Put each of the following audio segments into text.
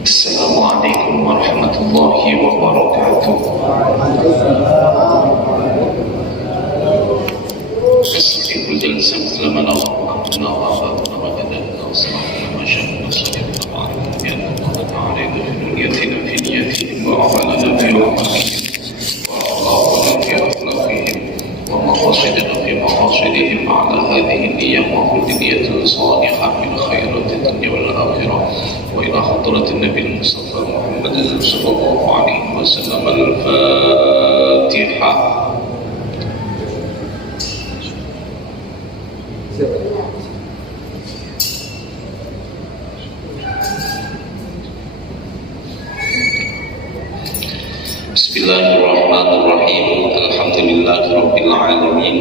Assalamualaikum warahmatullahi wabarakatuh. Assalamualaikum ومقاصدنا في مقاصدهم على هذه النية وكل نية صالحة من خيرات الدنيا والآخرة وإلى حضرة النبي المصطفى محمد صلى الله عليه وسلم الفاتحة. Bismillahirrahmanirrahim. Alhamdulillahirabbil alamin.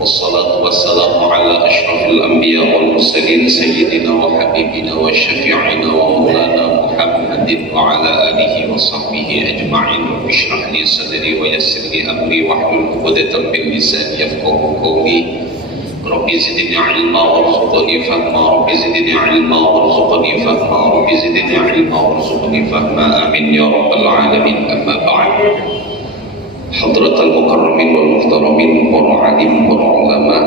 Wassalatu wassalamu ala asyrafil anbiya wal mursalin sayyidina wa habibina wa syafi'ina wa maulana Muhammadin wa ala alihi wa sahbihi ajma'in. Bishrah li sadri wa yassir li amri wahlul 'uqdatam min lisani yafqahu qawli. Rabbi zidni ilma warzuqni fahma, Rabbi zidni ilma warzuqni fahma, Rabbi zidni ilma warzuqni fahma. Amin ya rabbal alamin. Amma ba'd. Hadratal mukarramin wal muhtaramin, para alim, para ulama,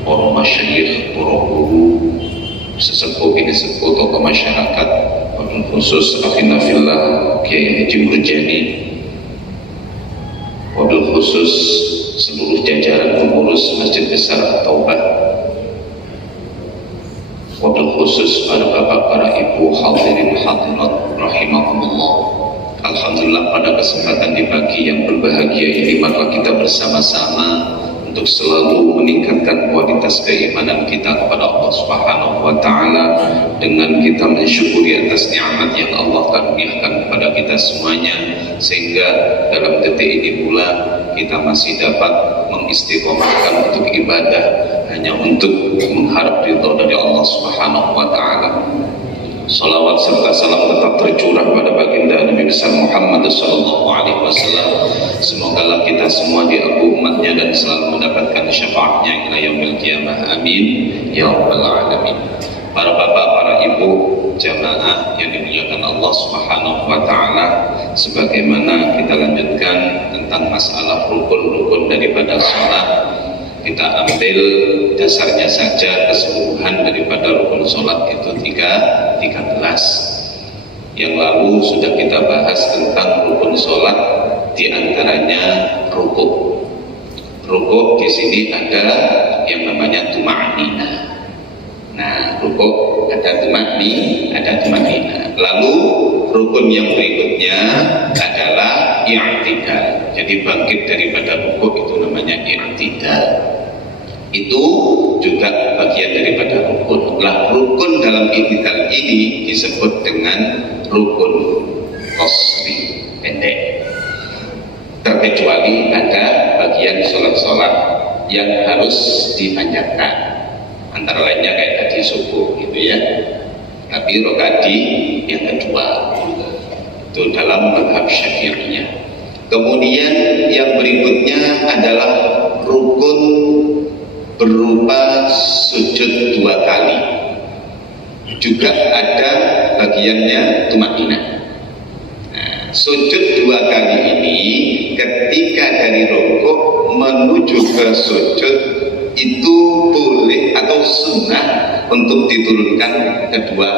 para masyayikh, para guru, sesepuh bini sepuh tokoh masyarakat, khusus akhina fillah Kiai Haji Murjani, wabil khusus seluruh jajaran pengurus Masjid Besar Taubah, wabil khusus para bapak, para ibu, hadirin hadirat rahimakumullah. Alhamdulillah, pada kesempatan di pagi yang berbahagia ini maka kita bersama-sama untuk selalu meningkatkan kualitas keimanan kita kepada Allah Subhanahu wa taala dengan kita mensyukuri atas nikmat yang Allah karuniakan kepada kita semuanya, sehingga dalam detik ini pula kita masih dapat mengistiqomahkan untuk ibadah hanya untuk mengharap ridha dari Allah Subhanahu wa taala. Salawat serta salam tetap tercurah pada baginda Nabi besar Muhammad sallallahu alaihi wasallam. Semoga kita semua diaku umatnya dan selalu mendapatkan syafaatnya ila yaumil qiyamah. Amin ya rabbal alamin. Para bapak, para ibu, jamaah yang dimuliakan Allah Subhanahu wa taala, sebagaimana kita lanjutkan tentang masalah rukun-rukun daripada salat. Kita ambil dasarnya saja, keseluruhan daripada rukun sholat itu 13. Yang lalu sudah kita bahas tentang rukun sholat, diantaranya rukuk. Rukuk di sini ada yang namanya tuma'ninah. Nah, rukuk ada tuma'ninah. Lalu rukun yang berikutnya adalah i'tidal. Jadi bangkit daripada rukuk itu namanya i'tidal. Itu juga bagian daripada rukun. Lah, rukun dalam i'tidal ini disebut dengan rukun qasri, pendek. Terkecuali ada bagian sholat-sholat yang harus dipanjangkan, antara lainnya kayak tadi subuh gitu ya. Tapi rakaat yang kedua itu dalam mazhab Syafi'iyah. Kemudian yang berikutnya adalah rukun berupa sujud 2 kali. Juga ada bagiannya tuma'ninah. Nah, sujud 2 kali ini ketika dari rukuk menuju ke sujud itu boleh atau sunnah untuk diturunkan kedua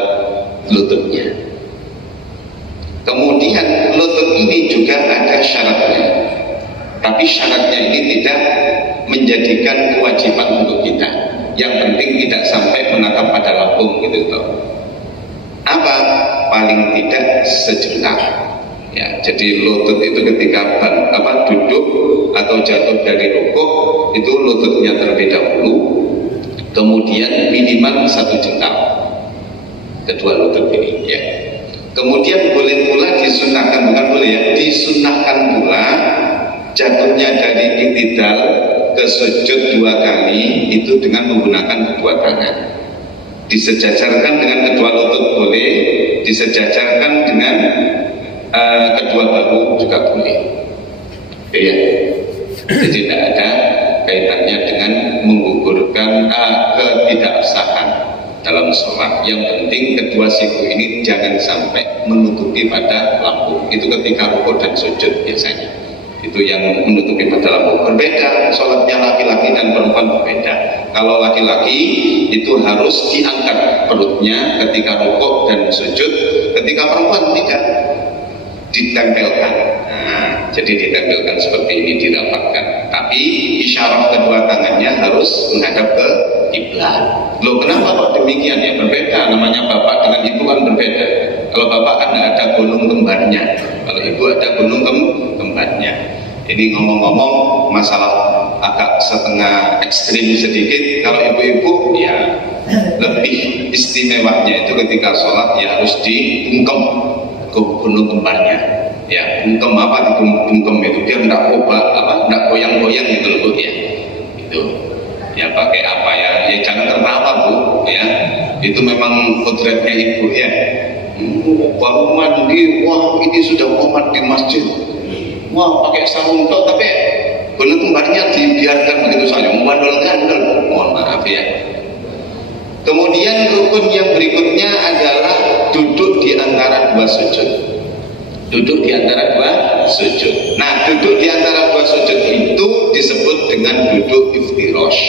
lututnya. Kemudian lutut ini juga ada syaratnya, tapi syaratnya ini tidak menjadikan kewajiban untuk kita. Yang penting tidak sampai menatap pada lambung gitu toh. Apa? Paling tidak sejengkal. Ya, jadi lutut itu ketika duduk atau jatuh dari rukuk itu lututnya terlebih dahulu, kemudian minimal 1 jengkal kedua lutut ini ya. Kemudian boleh pula disunahkan, bukan boleh ya, disunahkan pula jatuhnya dari i'tidal ke sujud 2 kali itu dengan menggunakan kedua tangan. Disejajarkan dengan kedua lutut boleh, disejajarkan dengan kedua bahu juga boleh. Ya, jadi tidak ada kaitannya dengan menggugurkan ketidakabsahan dalam sholat. Yang penting kedua siku ini jangan sampai menutupi pada lambung. Itu ketika rukuk dan sujud biasanya. Itu yang menutupi pada lambung. Berbeda sholatnya laki-laki dan perempuan berbeda. Kalau laki-laki itu harus diangkat perutnya ketika rukuk dan sujud. Ketika perempuan tidak, ditempelkan. Nah, jadi ditempelkan seperti ini, dirapatkan. Tapi isyarat kedua tangannya harus menghadap ke kiblat. Loh, kenapa kok demikian? Ya berbeda, namanya bapak dengan ibu kan berbeda. Kalau bapak kan ada gunung kembarnya, kalau ibu ada gunung kembarnya. Ini ngomong-ngomong masalah agak setengah ekstrim sedikit. Kalau ibu-ibu ya lebih istimewanya itu ketika sholat ya harus dibungkem ke gunung kembarnya. Ya, bungkem apa, dibungkem itu biar enggak goyang-goyang gitu loh, Bu, ya. Itu. Ya pakai apa ya? Ya jangan tertawa, Bu, ya. Itu memang kodratnya ibu, ya. Baru mandi, wah ini sudah komat di masjid. Wah pakai sarung tok, tapi gunung kembarnya dibiarkan begitu saja, membandel-bandel. Mohon maaf ya. Kemudian rukun yang berikutnya adalah duduk di antara dua sujud. Duduk di antara dua sujud. Nah, duduk di antara dua sujud itu disebut dengan duduk iftirash.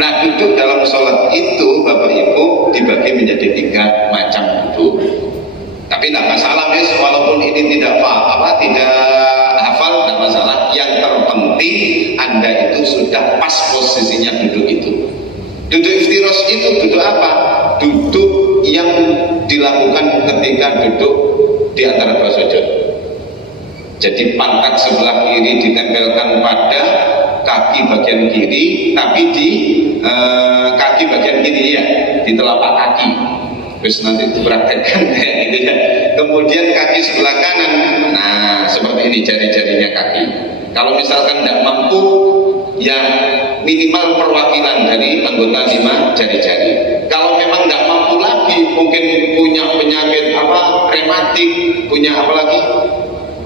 Nah, duduk dalam sholat itu Bapak Ibu dibagi menjadi 3 macam duduk. Tapi tidak masalah, guys, walaupun ini tidak hafal, tidak masalah. Yang terpenting Anda itu sudah pas posisinya duduk itu. Duduk iftirash itu duduk apa? Duduk yang dilakukan ketika duduk di antara dua sujud. Jadi pangkat sebelah kiri ditempelkan pada kaki bagian kiri, tapi di kaki bagian kiri ya, di telapak kaki. Terus nanti dipraktekkan kayak gitu ya. Kemudian kaki sebelah kanan, nah seperti ini jari-jarinya kaki. Kalau misalkan tidak mampu, ya minimal perwakilan dari anggota 5 jari-jari. Kalau memang tidak mampu lagi, mungkin punya penyakit rematik, punya apa lagi,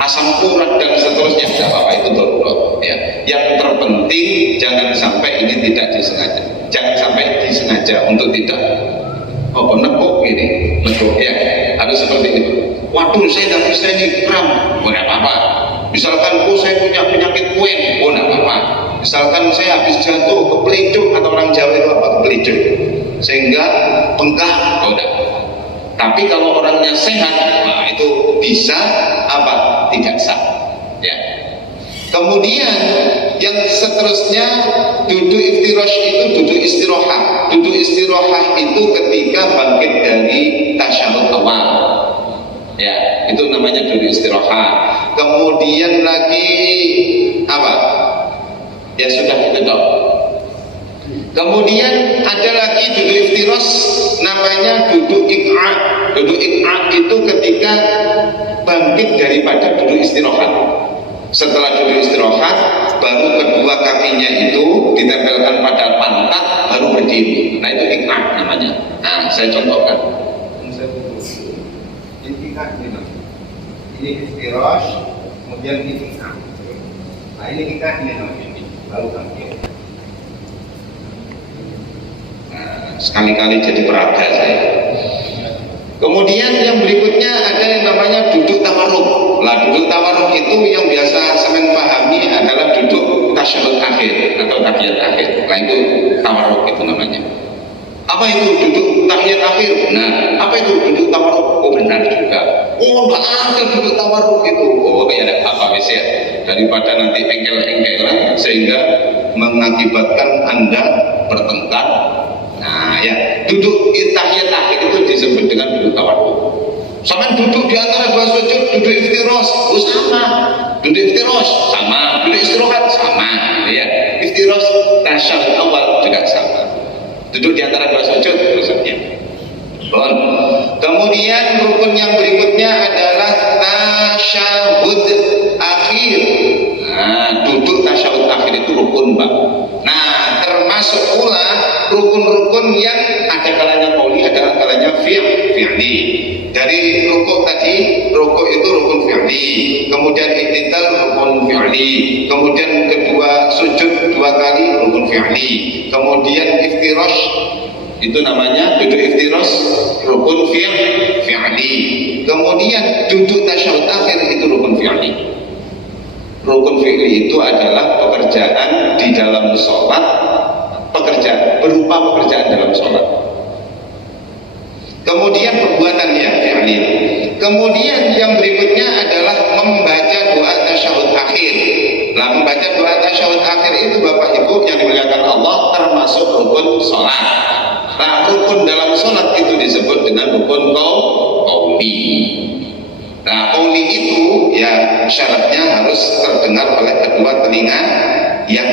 asam urat dan seterusnya, tidak apa-apa, itu darurat ya. Yang terpenting jangan sampai ini tidak disengaja, jangan sampai disengaja untuk tidak nekuk ini, nekuk ya, harus seperti itu. Waduh, saya tidak bisa ini kram, tidak apa-apa. Misalkan saya punya penyakit kuen, tidak apa-apa. Misalkan saya habis jatuh kepelicuk, atau orang Jawa itu apa, kepelicuk, sehingga bengkak, udah. Tapi kalau orangnya sehat, nah itu bisa apa? Tidak sah. Ya. Kemudian yang seterusnya duduk iftirash itu duduk istirahat. Duduk istirahat itu ketika bangkit dari tasyahud awal. Ya, itu namanya duduk istirahat. Kemudian lagi apa? Ya sudah itu dong. Kemudian ada lagi duduk iftirash, namanya duduk iq'a. Duduk iq'a itu ketika bangkit daripada duduk istirahat. Setelah duduk istirahat, baru kedua kakinya itu ditempelkan pada pantat, baru berdiri. Nah itu iq'a namanya. Nah saya contohkan. Ini iftirash, kemudian ini iq'a. Nah ini iq'a ini namanya. Baru bangkit. Sekali-kali jadi peraga saya. Kemudian yang berikutnya ada yang namanya duduk tawarruk. Lah duduk tawarruk itu yang biasa semen pahami adalah duduk tasyahud akhir atau tahiyat akhir. Nah itu tawarruk itu namanya. Apa itu duduk tahiyat akhir? Benar. Apa itu duduk tawarruk? Oh benar juga. Oh enggak ada duduk tawarruk itu. Oh ya ada apa ya? Daripada nanti engkel-engkelan sehingga mengakibatkan Anda bertengkar. Nah ya, duduk tahiyat akhir itu disebut dengan duduk tawarruk. Sama duduk di antara dua sujud, duduk iftirash, sama. Duduk iftirash sama, duduk istirahat sama, ya. Iftirash tasyahud awal juga sama. Duduk di antara dua sujud maksudnya. Bon. Kemudian rukun yang berikutnya adalah tasyahud akhir. Nah, duduk tasyahud akhir itu rukun, Pak. Nah, termasuk pula rukun-rukun yang ada kalanya qauli, ada kalanya fi'li. Dari rukuk tadi, rukuk itu rukun fi'li, kemudian i'tidal rukun fi'li, kemudian kedua sujud 2 kali rukun fi'li, kemudian iftirash Itu namanya duduk iftiras rukun fi'li. Kemudian duduk tasyahud akhir itu rukun fi'li. Rukun fi'li itu adalah pekerjaan di dalam sholat, berupa pekerjaan dalam sholat. Kemudian perbuatannya fi'li. Kemudian yang berikutnya adalah membaca doa tasyahud akhir. Nah, membaca doa tasyahud akhir itu Bapak Ibu yang dimuliakan Allah termasuk rukun sholat. Nah, rukun dalam sholat itu disebut dengan rukun qauli. Nah, qauli itu ya syaratnya harus terdengar oleh kedua telinga yang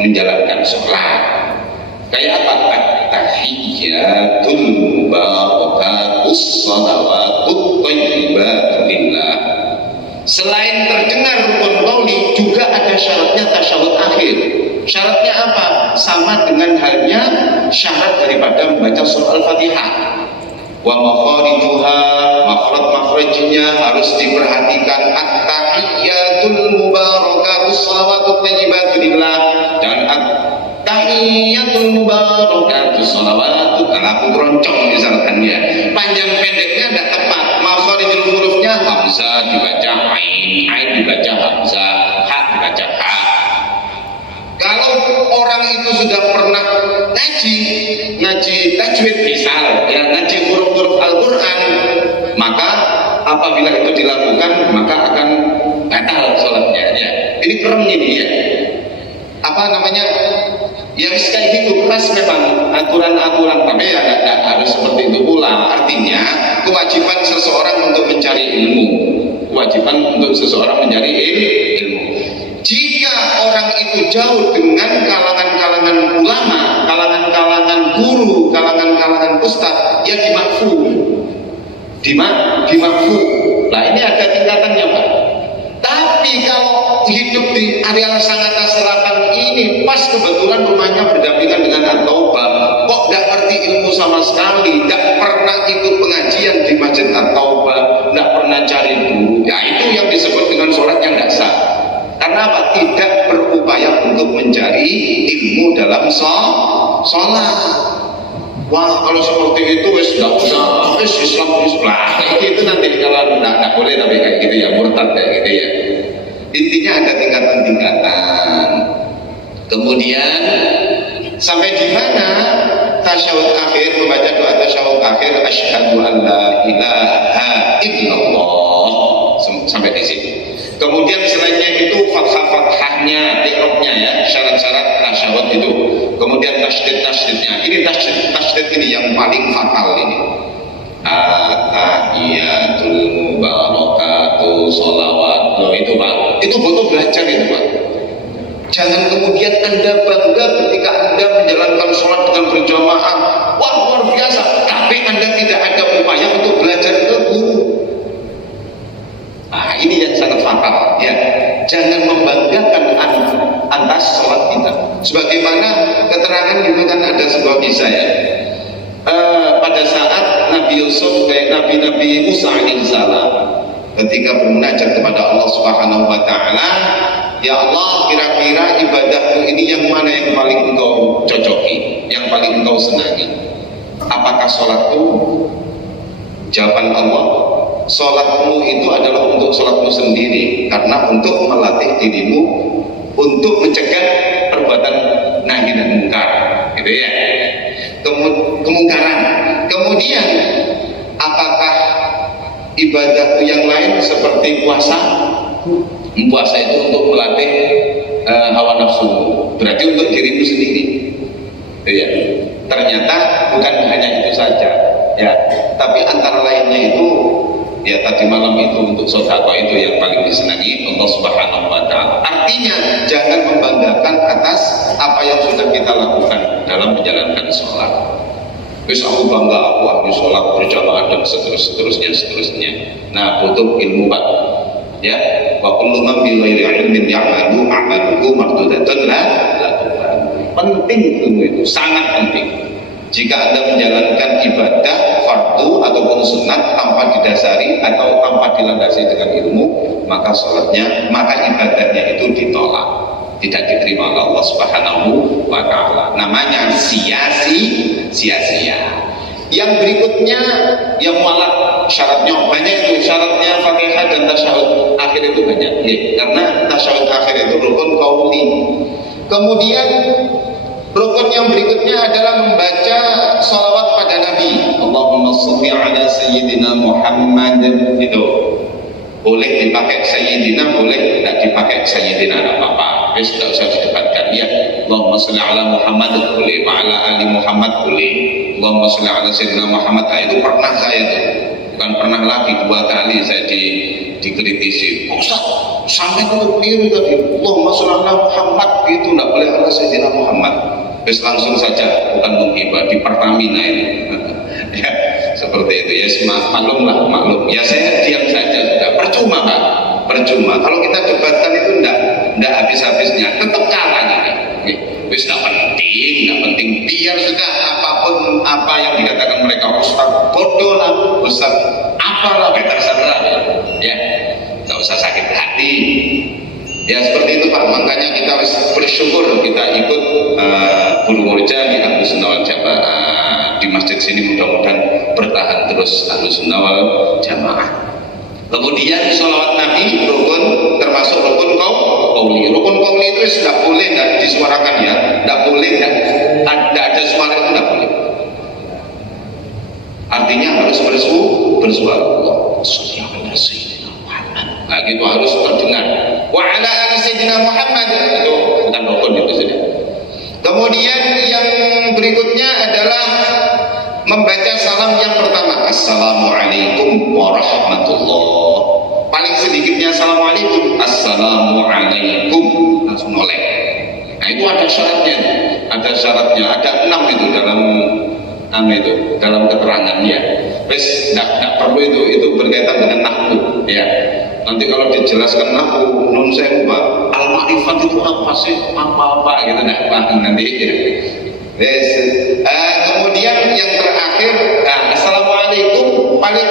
menjalankan sholat. Kayak apa? At-tahiyyatul mubarakatus shalawatut thayyibatu lillah. Selain terdengar rukun qauli, juga ada syaratnya tasyahud akhir. Syaratnya apa? Sama dengan halnya syarat daripada membaca surah Al-Fatihah. Wa makharijuha, makhraj-makhrajnya harus diperhatikan. At-tahiyyatul mubarakatus shalawatut thayyibatu lillah. Dan at-tahiyyatul mubarakatus shalawatut, aku keroncong misalkan ya. Panjang pendeknya tidak tepat. Makharijul hurufnya hamzah dibaca ain dibaca hamzah, ha dibaca ha. Kalau orang itu sudah pernah ngaji tajwid misal, ya ngaji huruf-huruf Al-Quran, maka apabila itu dilakukan maka akan batal sholatnya. Ya. Ini keren ini ya. Apa namanya? Ya kayak gitu keras memang aturan-aturan, tapi ya tidak harus seperti itu pula. Artinya kewajiban seseorang untuk mencari ilmu, kewajiban untuk seseorang mencari ilmu. Jika orang itu jauh dengan kalangan-kalangan ulama, kalangan-kalangan guru, kalangan-kalangan ustadz, ya dimakfu. Nah ini ada tingkatannya Pak. Tapi kalau hidup di area Sangatta Selatan ini, pas kebetulan rumahnya berdampingan dengan At-Taubah, kok nggak ngerti ilmu sama sekali, nggak pernah ikut pengajian di Masjid At-Taubah, nggak pernah cari guru, ya itu yang disebut dengan sholat yang nggak sah. Karena apa? Tidak berupaya untuk mencari ilmu dalam sholat. Wah, kalau seperti itu wis nggak usah, wis Islam kayak gitu nanti kalau nggak boleh, tapi kayak gitu ya murtad kayak gitu ya. Intinya ada tingkatan-tingkatan. Kemudian sampai di mana tasyahud akhir, membaca doa tasyahud akhir, asyhadu an la ilaha illallah, sampai di situ. Kemudian selainnya itu fathahnya, i'rabnya ya, syarat-syarat tasyahud itu. Kemudian tasydidnya. Ini tasydid ini yang paling fatal ini. At-tahiyyatul mubarakatuh sholawat. Loh itu Pak, itu butuh belajar itu Pak. Jangan kemudian Anda bangga ketika Anda menjalankan sholat dengan berjamaah. Wah luar biasa, tapi Anda tidak ada upaya untuk belajar ke guru. Nah ini yang sangat fatal ya. Jangan membanggakan atas sholat kita. Sebagaimana keterangan itu kan ada sebuah kisah ya. Pada saat Nabi Yusuf, Nabi Musa alaihissalam ketika bermunajat kepada Allah Subhanahu wa taala, ya Allah, kira-kira ibadahku ini yang mana yang paling engkau cocoki, yang paling engkau senangi? Apakah sholatku? Jawaban Allah, sholatmu itu adalah untuk sholatmu sendiri, karena untuk melatih dirimu untuk mencegah perbuatan nahi dan mungkar, gitu ya, kemungkaran. Kemudian apakah ibadahku yang lain seperti puasa? Puasa itu untuk melatih hawa nafsu, berarti untuk dirimu sendiri, ya. Ternyata bukan hanya itu saja, ya, tapi antara lainnya itu ya tadi malam itu untuk sedekah itu yang paling disenangi Allah Subhanahu wa taala. Artinya jangan membanggakan atas apa yang sudah kita lakukan dalam menjalankan sholat. Wis aku bangga aku ahli sholat berjamaah dan seterusnya. Nah butuh ilmu Pak. Ya, wa kullu man bi ghairi ilmin ya'malu a'maluhu mardudatun la tuqbal. Penting ilmu itu, sangat penting. Jika Anda menjalankan ibadah fardu ataupun sunat tanpa didasari atau tanpa dilandasi dengan ilmu, maka sholatnya, maka ibadahnya itu ditolak, tidak diterima oleh Allah Subhanahu wa taala. Namanya sia-sia. sia-sia. Yang berikutnya yang mualaf syaratnya banyak, itu syaratnya Fatihah dan tasyahud akhir itu banyak ya, karena tasyahud akhir itu rukun qauli. Kemudian rukun yang berikutnya adalah membaca sholawat pada Nabi. Allahumma sholli ala sayyidina Muhammad. Itu boleh dipakai sayyidina, boleh tidak dipakai sayyidina, tidak apa-apa, wis tidak usah didebatkan ya. Allahumma sholli ala Muhammad boleh, wa ala ali Muhammad boleh. Allahumma sholli ala sayyidina Muhammad. Itu pernah saya tuh, bukan pernah lagi, 2 kali saya dikritisi. Ustaz, sampai itu keliru tadi. Allahumma sholli ala Muhammad itu tidak boleh ala sayyidina Muhammad. Wis langsung saja, bukan menghibah di Pertamina ini. Ya, seperti itu ya, maklum ya, saya diam saja sudah, percuma Pak, percuma kalau kita debatkan itu enggak habis-habisnya, tetap kalah kita. Wis enggak penting, biar sudah apapun apa yang dikatakan mereka, Ustaz bodoh lah, Ustaz apalah, terserah ya, enggak usah sakit hati ya, seperti itu Pak. Makanya kita bersyukur kita ikut Guru Murja di Ahlus Sunnah wal Jamaah di masjid sini, mudah-mudahan bertahan terus Ahlus Sunnah wal Jamaah. Kemudian sholawat Nabi rukun, termasuk rukun qauli. Rukun qauli itu tidak boleh tidak disuarakan ya, tidak boleh tidak ada suara, itu tidak boleh. Artinya harus bersuara. Nah, itu harus terdengar. Wa ala ali sayyidina Muhammad, itu bukan rukun itu sudah. Kemudian yang berikutnya adalah membaca salam yang pertama, assalamualaikum warahmatullah. Paling sedikitnya assalamualaikum, assalamualaikum, langsung noleh. Nah, itu ada syaratnya, ada 6 itu dalam keterangannya. Wes tidak perlu itu berkaitan dengan nahwu ya. Nanti kalau dijelaskan nahwu nun sewu Pak, al-ma'rifat itu apa sih, apa gitu, nah paham nanti ya. Yes. Kemudian yang terakhir, assalamualaikum paling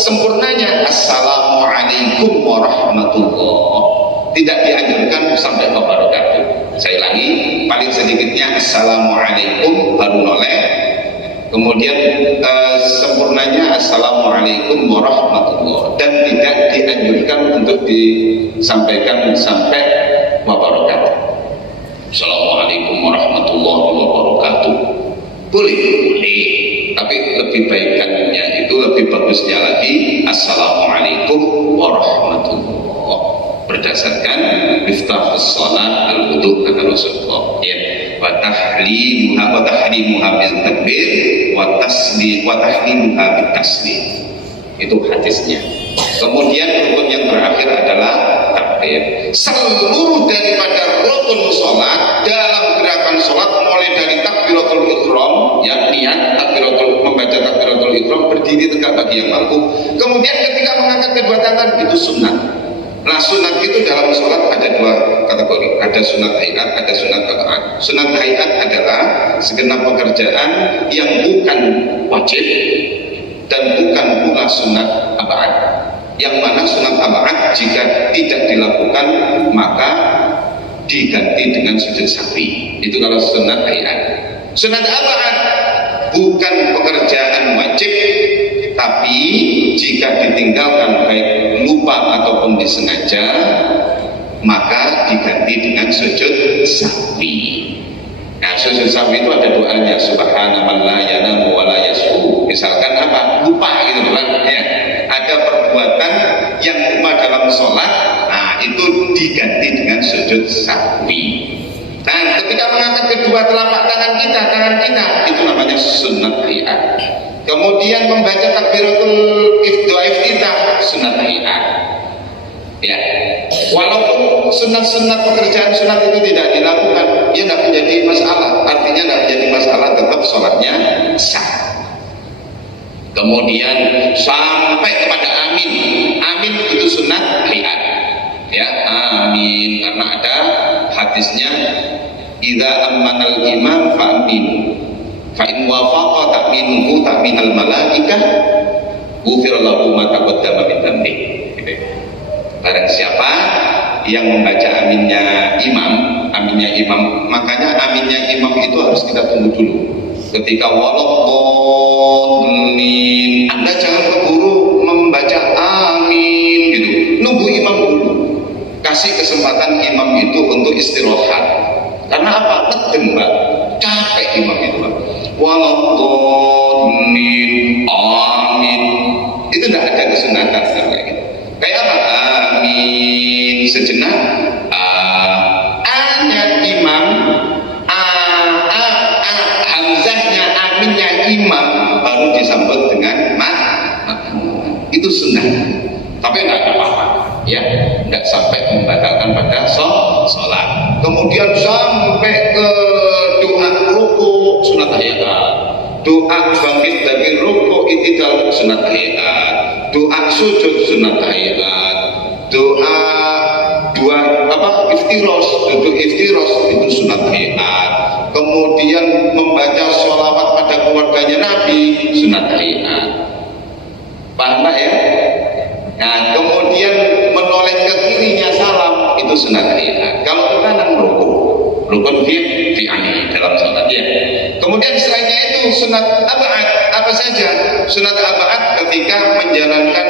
sempurnanya assalamualaikum warahmatullah, tidak dianjurkan sampai wabarakatuh. Saya ulangi, paling sedikitnya assalamualaikum baru noleh. Kemudian sempurnanya assalamualaikum warahmatullah, dan tidak dianjurkan untuk disampaikan sampai wabarakatuh. Assalamualaikum warahmatullahi wabarakatuh. Boleh, tapi lebih baikannya itu, lebih bagusnya lagi assalamualaikum warahmatullah, berdasarkan miftahus shalah al-wudu kata Rasulullah ya. Wa tahlimuha bil takbir wa tahlimuha bil taslim, itu hadisnya. Kemudian rukun yang terakhir adalah takbir. Seluruh daripada rukun sholat, dalam gerakan sholat mulai dari takbiratul ihram ya, niat takbiratul, membaca takbiratul ihram, berdiri tegak bagi yang mampu. Kemudian ketika mengangkat kedua tangan, itu sunnah. Nah, sunat itu dalam sholat ada 2 kategori, ada sunat hayat, ada sunat qat'ah. Sunat hayat adalah segenap pekerjaan yang bukan wajib dan bukan pula sunat abad. Yang mana sunat abad jika tidak dilakukan maka diganti dengan sujud sahwi. Itu kalau sunat hayat. Sunat abad bukan pekerjaan wajib, tapi jika ditinggalkan baik lupa ataupun disengaja maka diganti dengan sujud sahwi. Nah, sujud sahwi itu ada doanya, subhana man la yanamu wa la yashu. Misalkan apa? Lupa gitu kan ya. Ada perbuatan yang lupa dalam sholat, nah itu diganti dengan sujud sahwi. Nah, ketika mengangkat kedua telapak tangan kita, itu namanya sunnat hayat. Kemudian membaca takbiratul iftitah, sunnat hayat. Ya, walaupun sunat-sunat pekerjaan sunat itu tidak dilakukan, ya tidak menjadi masalah. Artinya tidak menjadi masalah, tetap sholatnya sah. Kemudian sampai kepada amin. Amin itu sunat hayat. Ya, amin, karena ada hadisnya, idza ammanal imam fa amin. Fa in wafaqa ta'minuhu ta'minal malaikah ghufira lahu ma taqaddama min dhanbi. Barang siapa yang membaca aminnya imam, makanya aminnya imam itu harus kita tunggu dulu. ketika waladdallin, Anda jangan keburu membaca amin gitu, nunggu imam dulu, kasih kesempatan imam itu untuk istirahat. Karena apa? Ngeden Mbak, capek imam itu Mbak. Waladdallin, amin, itu tidak ada kesunatan kayak gitu. Kayak apa? Amin sejenak, A-nya imam, hamzahnya, aminnya imam, baru disambut dengan itu sunnah. Tapi tidak ada apa-apa ya, tidak sampai membatalkan pada sholat. Kemudian sampai ke doa ruku sunat tahiyat, doa bangkit dari ruku i'tidal sunat tahiyat, doa sujud sunat tahiyat, doa iftiros, duduk iftiros itu sunat tahiyat. Kemudian membaca sholawat pada keluarganya Nabi sunat tahiyat. Paham Pak ya? Nah, kemudian menoleh ke kirinya salam itu sunat tahiyat. Kalau ke kanan rukun fi'ani dalam salat ya. Kemudian selainnya itu sunat ab'ad, apa saja? Sunat ab'ad ketika menjalankan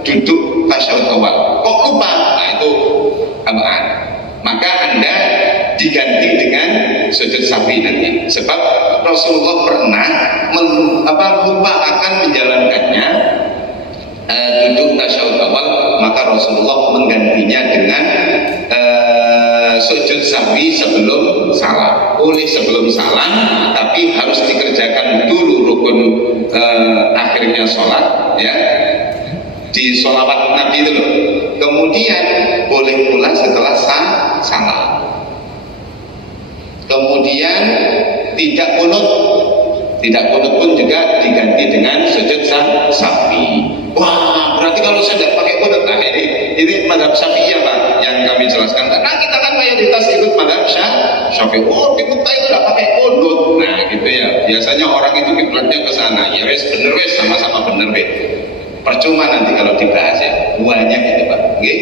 duduk tasyahud awal. Kok lupa? Nah, itu ab'ad. Maka Anda diganti dengan sujud sahwi nanti. Sebab Rasulullah pernah lupa akan menjalankannya duduk tasyahud awal, maka Rasulullah menggantinya dengan sujud sahwi sebelum salam. Sebelum salam, tapi harus dikerjakan dulu rukun akhirnya sholat ya, di sholawat Nabi itu loh. Kemudian boleh pula setelah salam. Kemudian tidak kunut pun juga diganti dengan sujud sahwi. Wah, berarti kalau saya tidak pakai kunut, nah ini madhab Syafi'iyah Pak yang kami jelaskan. Karena kita kan mayoritas ikut madhab Syafi'i. Oh, di Mekah itu tidak pakai kunut. Nah, gitu ya. Biasanya orang itu kiblatnya ke sana. Ya wes bener wes, sama-sama bener wes. Percuma nanti kalau dibahas ya. Banyak gitu Pak. Okay?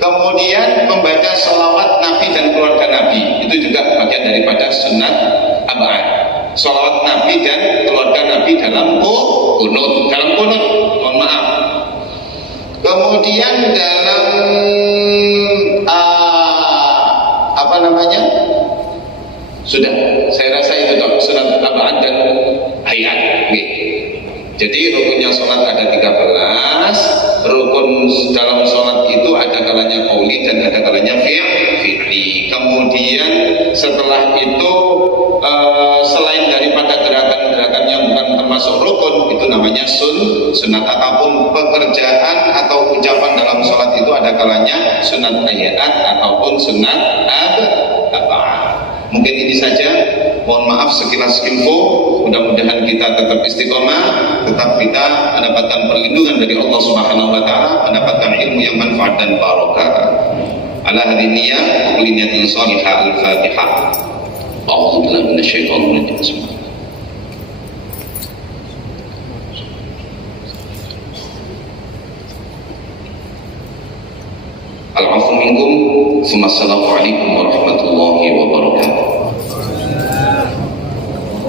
Kemudian membaca sholawat Nabi dan keluarga Nabi itu juga bagian daripada sunat ab'ad. Sholawat Nabi dan keluarga Nabi dalam kunut, mohon maaf. Kemudian dalam sudah, saya rasa itu dok, sunat ab'ad dan hayat. Jadi rukunnya sholat ada 13. Rukun dalam sholat itu ada kalanya qauli dan ada kalanya fi'li. Kemudian setelah itu selain daripada gerakan-gerakan yang bukan termasuk rukun, itu namanya sunat, ataupun pekerjaan atau ucapan dalam sholat itu ada kalanya sunat hayat ataupun sunat ab'ad. Mungkin ini saja. Mohon maaf sekilas info. Mudah-mudahan kita tetap istiqomah, tetap kita mendapatkan perlindungan dari Allah Subhanahu wa taala, mendapatkan ilmu yang manfaat dan barokah. Ala hadhihi niyyah wa kulli niyatin shalihah. Al-Fatihah. A'udzu billahi minasyaitonir rajim. Al-'afwu minkum. Assalamualaikum warahmatullahi wabarakatuh.